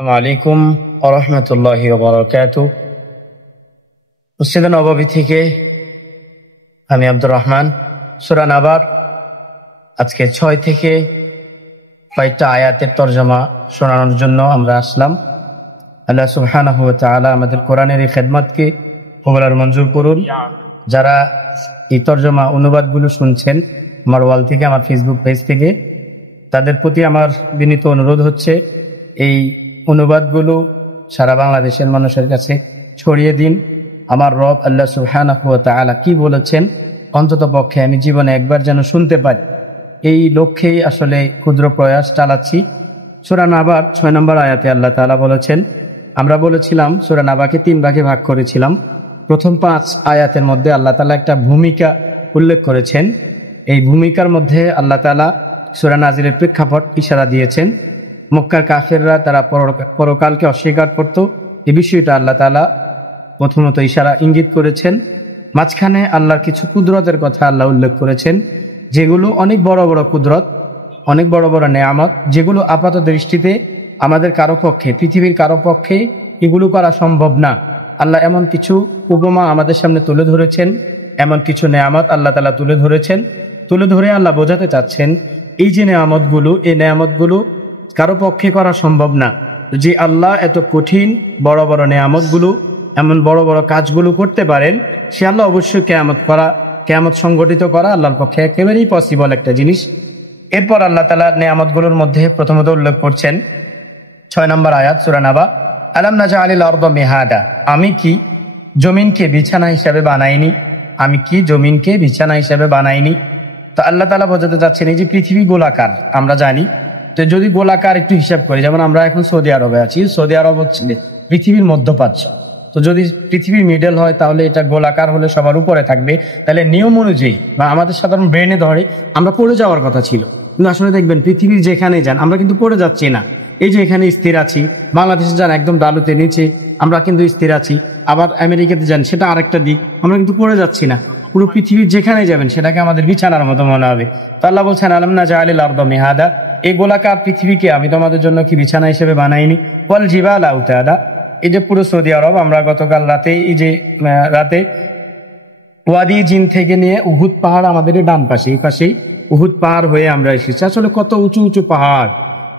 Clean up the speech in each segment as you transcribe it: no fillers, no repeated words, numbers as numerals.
আসসালামু আলাইকুম ওয়া রাহমাতুল্লাহি ওয়া বারাকাতুহু। মসজিদ নববী থেকে আমি আব্দুর রহমান। সূরা নাবার আজকে 6 থেকে কয়েকটা আয়াতের তরজমা শোনানোর জন্য আমরা আসলাম। আল্লাহ সুবহানাহু ওয়া তাআলা আমাদের কোরআনের এই খেদমতকে কবুল আর মঞ্জুর করুন। যারা এই তরজমা অনুবাদগুলো শুনছেন আমার ওয়াল থেকে, আমার ফেসবুক পেজ থেকে, তাদের প্রতি আমার বিনীত অনুরোধ হচ্ছে এই অনুবাদগুলো সারা বাংলাদেশের মানুষের কাছে ছড়িয়ে দিন। আমার রব আল্লাহ সুবহানাহু ওয়া তাআলা কি বলেছেন অন্তত পক্ষে আমি জীবনে একবার যেন শুনতে পারি, এই লক্ষ্যেই আসলে ক্ষুদ্র প্রয়াস চালাচ্ছি। সূরা নাবার 6 নম্বর আয়াতে আল্লাহ তাআলা বলেছেন, আমরা বলেছিলাম সূরা নাবাকে 3 ভাগে ভাগ করেছিলাম। প্রথম 5 আয়াতের মধ্যে আল্লাহ তাআলা একটা ভূমিকা উল্লেখ করেছেন। এই ভূমিকার মধ্যে আল্লাহ তাআলা সূরা নাজিলের প্রেক্ষাপট ইশারা দিয়েছেন। মক্কার কাফেররা তারা পরকালকে অস্বীকার করত, এই বিষয়টা আল্লাহ তাআলা প্রথমত ইশারা ইঙ্গিত করেছেন। মাঝখানে আল্লাহর কিছু কুদরতের কথা আল্লাহ উল্লেখ করেছেন, যেগুলো অনেক বড় বড় কুদরত, অনেক বড় বড় নেয়ামত, যেগুলো আপাত দৃষ্টিতে আমাদের কারো পক্ষে, পৃথিবীর কারো পক্ষে এগুলো করা সম্ভব না। আল্লাহ এমন কিছু উপমা আমাদের সামনে তুলে ধরেছেন, এমন কিছু নেয়ামত আল্লাহ তাআলা তুলে ধরেছেন। তুলে ধরে আল্লাহ বোঝাতে চাচ্ছেন এই যে নেয়ামতগুলো, এই নেয়ামতগুলো কারো পক্ষে করা সম্ভব না। যে আল্লাহ এত কঠিন বড় বড় নেয়ামতগুলো, এমন বড় বড় কাজগুলো করতে পারেন, সে আল্লাহ অবশ্যই কেয়ামত সংগঠিত করা আল্লাহর পক্ষে একেবারেই পসিবল একটা জিনিস। এরপর আল্লাহ তাআলা নেয়ামতগুলোর মধ্যে প্রথমত উল্লেখ করছেন 6 নম্বর আয়াত সূরা নাবা, আলাম নাজআলিল আরদা মিহাদা, আমি কি জমিনকে বিছানা হিসেবে বানাইনি, আমি কি জমিনকে বিছানা হিসেবে বানাইনি। তো আল্লাহ তাআলা বোঝাতে চাচ্ছেন এই যে পৃথিবী গোলাকার, আমরা জানি। তো যদি গোলাকার একটু হিসাব করি, যেমন আমরা এখন সৌদি আরবে আছি, সৌদি আরব হচ্ছে পৃথিবীর মধ্যপ্রাচ্য। তো যদি পৃথিবীর মিডল হয় তাহলে এটা গোলাকার হলে সবার উপরে থাকবে। তাহলে নিয়ম অনুযায়ী বা আমাদের সাধারণ ব্রেনে ধরে আমরা পড়ে যাওয়ার কথা ছিল, কিন্তু আসলে দেখবেন পৃথিবীর যেখানে যান আমরা কিন্তু পড়ে যাচ্ছি না। এই যে এখানে স্থির আছি, বাংলাদেশে যান একদম ডালুতে নিচে, আমরা কিন্তু স্থির আছি। আবার আমেরিকাতে যান, সেটা আরেকটা দিক, আমরা কিন্তু পড়ে যাচ্ছি না। পুরো পৃথিবীর যেখানে যাবেন সেটাকে আমাদের বিছানার মতো মনে হবে। তো আল্লাহ বলছেন, আলাম নাজআলিল আরদা মিহাদা, এই গোলাকার পৃথিবীকে আমি তোমাদের জন্য কি বিছানা হিসেবে বানাইনি। ওয়াল জিবালা আওতাদা, এই যে পুরো সৌদি আরব, আমরা গতকাল রাতে এই যে রাতে ওয়াদি জিন থেকে নিয়ে উহুদ পাহাড় আমাদের ডান পাশে, এই পাশেই উহুদ পাহাড় হয়ে আমরা এসেছি। আসলে কত উঁচু উঁচু পাহাড়,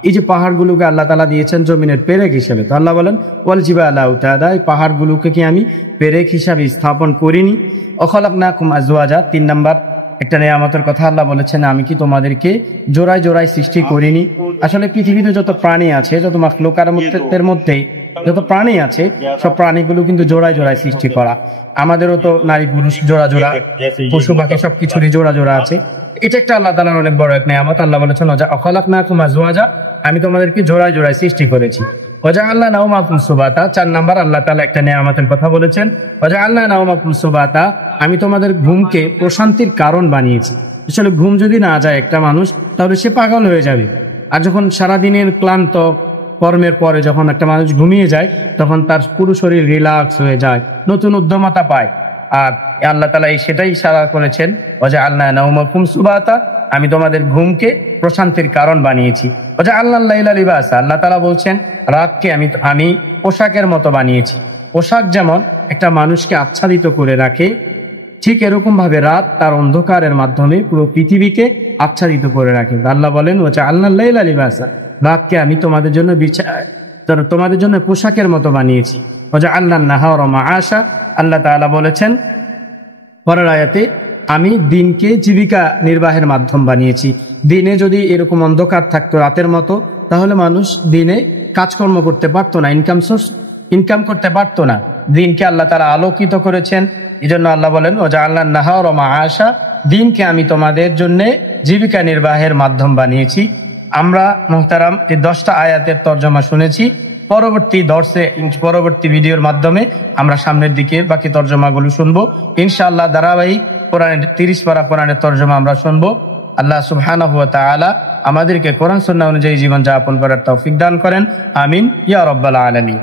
এই যে পাহাড়গুলোকে আল্লাহ তাআলা দিয়েছেন জমিনের পেরেক হিসেবে। তো আল্লাহ বলেন ওয়াল জিবালা আওতাদা, এই পাহাড়গুলোকে কি আমি পেরেক হিসাবে স্থাপন করিনি। ওয়াখালাকনাকুম আজওয়াজা, 3 নম্বর একটা নেয়ামতের কথা আল্লাহ বলেছেন, আমি কি তোমাদেরকে জোড়ায় জোড়ায় সৃষ্টি করিনি। আসলে পৃথিবীতে যত প্রাণী আছে, যত মাখলুকাতের মধ্যে যত প্রাণী আছে, সব প্রাণীগুলো কিন্তু জোড়ায় জোড়ায় সৃষ্টি করা। আমাদেরও তো নারী পুরুষ জোড়া জোড়া, পশু পাখি সবকিছুরই জোড়া জোড়া আছে। এটা একটা আল্লাহ তাআলার অনেক বড় এক নেয়ামত। আল্লাহ বলেছেন ওয়াখালাকনাকুম আজওয়াজা, আমি তোমাদেরকে জোড়ায় জোড়ায় সৃষ্টি করেছি। ওয়াজআলনা নাওমাকুম সুবাতা, 4 নম্বর আল্লাহ তাআলা একটা নেয়ামতের কথা বলেছেন, ওয়াজআলনা নাওমাকুম সুবাতা, আমি তোমাদের ঘুমকে প্রশান্তির কারণ বানিয়েছি। আসলে ঘুম যদি না যায় একটা মানুষ, তাহলে সে পাগল হয়ে যাবে। আর যখন সারাদিনের ক্লান্ত কর্মের পরে যখন একটা মানুষ ঘুমিয়ে যায়, তখন তার পুরো শরীর রিল্যাক্স হয়ে যায়, নতুন উদ্যমতা পায়। আর আল্লাহ তাআলা সেটাই ইশারা করেছেন, ওয়াজআলনা নাওমাকুম সুবাতা, আমি তোমাদের ঘুমকে প্রশান্তির কারণ বানিয়েছি। ওয়াজআলনাল লাইলা লিবাসা, আল্লাহ তাআলা বলছেন রাতকে আমি পোশাকের মতো বানিয়েছি। পোশাক যেমন একটা মানুষকে আচ্ছাদিত করে রাখে, ঠিক এরকম ভাবে রাত তার অন্ধকারের মাধ্যমে পুরো পৃথিবীকে আচ্ছাদিত করে রাখে। আল্লাহ বলেন ওয়াজআলনাল লাইলা লিবাসা, রাতকে আমি তোমাদের জন্য পোশাকের মতো বানিয়েছি। ওয়াজআলনান নাহারা মাআশা, আল্লাহ তাআলা বলেছেন পরের আয়াতে, আমি দিনকে জীবিকা নির্বাহের মাধ্যম বানিয়েছি। দিনে যদি এরকম অন্ধকার থাকতো রাতের মতো, তাহলে মানুষ দিনে কাজকর্ম করতে পারতো না, ইনকাম করতে পারতো না। দিনকে আল্লাহ তাআলা আলোকিত করেছেন। এই জন্য আল্লাহ বলেন ওয়াজআলনান নাহারা মাআশা, দিনকে আমি তোমাদের জন্য জীবিকা নির্বাহের মাধ্যম বানিয়েছি। আমরা মুহতারাম এই 10টা আয়াতের তরজমা শুনেছি। পরবর্তী ভিডিওর মাধ্যমে আমরা সামনের দিকে বাকি তরজমাগুলো শুনবো ইনশাআল্লাহ। ধারাবাহিক কোরআনের 30 পারা কোরআনের তরজমা আমরা শুনবো। আল্লাহ সুবহানাহু ওয়া তাআলা আমাদেরকে কোরআন সুন্নাহ অনুযায়ী জীবন যাপন করার তৌফিক দান করেন। আমিন ইয়া রাব্বাল আলামিন।